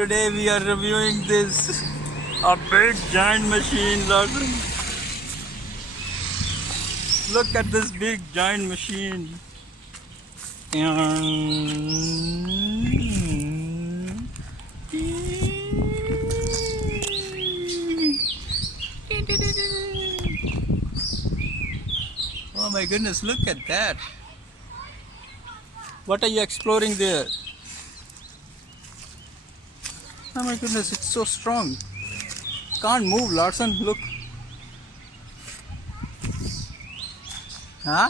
Today we are reviewing this a big giant machine, Larson. Look at this big giant machine. Oh my goodness, look at that. What are you exploring there? Oh my goodness, it's so strong. Can't move, Larson, look. Huh?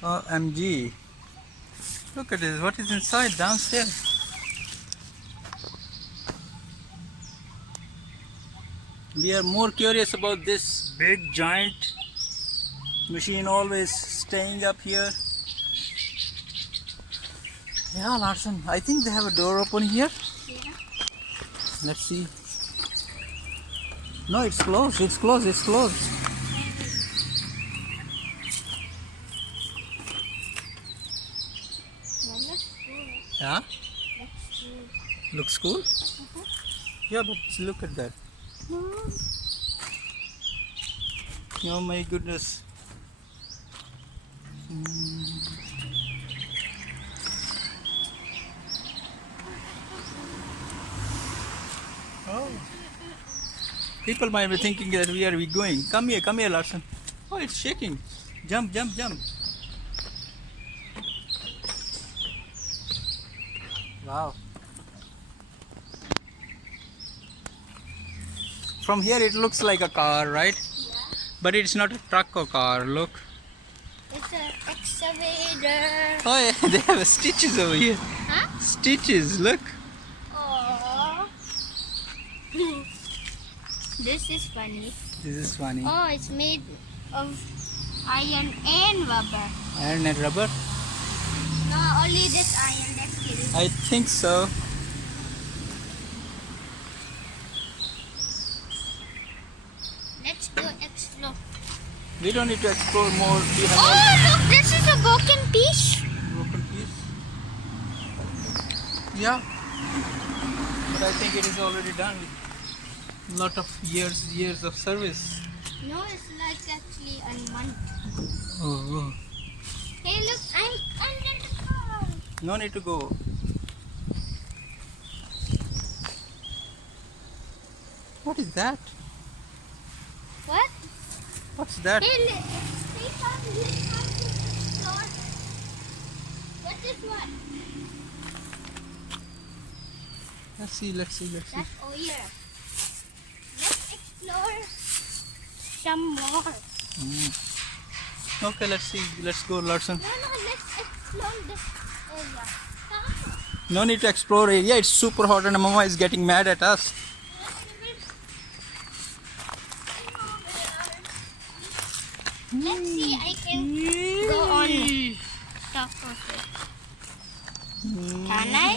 OMG. Look at this, what is inside downstairs? We are more curious about this big giant machine always staying up here. Yeah, Larson, I think they have a door open here. Yeah. Let's see. No, it's closed, it's closed, it's closed. Yeah? Looks cool? Yeah, but look at that. Oh my goodness. Oh. People might be thinking that where are we going? Come here, Larson. Oh, it's shaking. Jump, jump, jump. Wow. From here it looks like a car, right? Yeah. But it's not a truck or car, look. It's an excavator. Oh yeah, they have stitches over here. Huh? Stitches, look. Oh. This is funny. This is funny. Oh, it's made of iron and rubber. Iron and rubber? No, only this iron, that's it. I think so. Let's go explore. We don't need to explore more. We have Oh, look, this is a broken piece. broken piece. Yeah. But I think it is already done with lot of years of service. No, it's like actually a month. Oh. Hey, look, I'm in the car. No need to go. What is that? What? What's that? Hey, what is what? Let's see. That's oil. Let's explore some more. Okay, let's see. Let's go, Larson. No, let's explore this area. No need to explore area. It's super hot and Mama is getting mad at us. Let's see, I can go on top of it. Can I?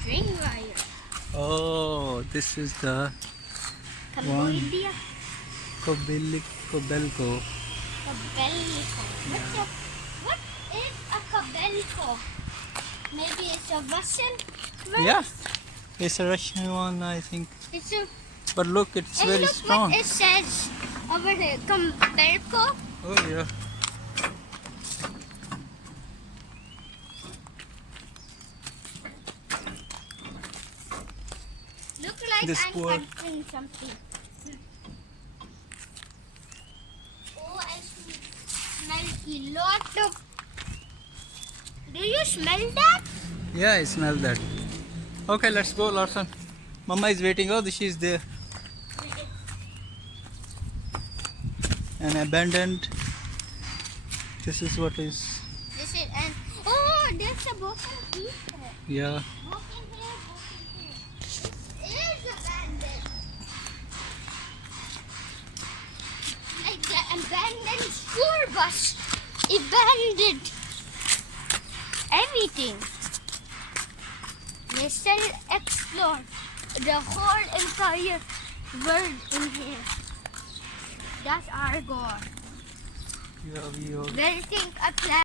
String wire. Oh, this is the Cambodia. Kobelco. Kobelco. What is a Kobelco? Maybe it's a Russian word? Yeah, it's a Russian one, I think. It's a, But look, it's and very look strong. what it says over here. Kobelco. Oh yeah. Look like This I'm poor- cutting something. Oh, I smell a lot of. Do you smell that? Yeah, I smell that. Okay, let's go, Larson. Mama is waiting. Oh, she's there. And abandoned. This is what is. This is and oh, there's a broken piece. Yeah. Broken here. It is abandoned. Like the abandoned school bus. Abandoned everything. They still explore the whole entire world in here. That's our goal. Yeah, we all Building a planet.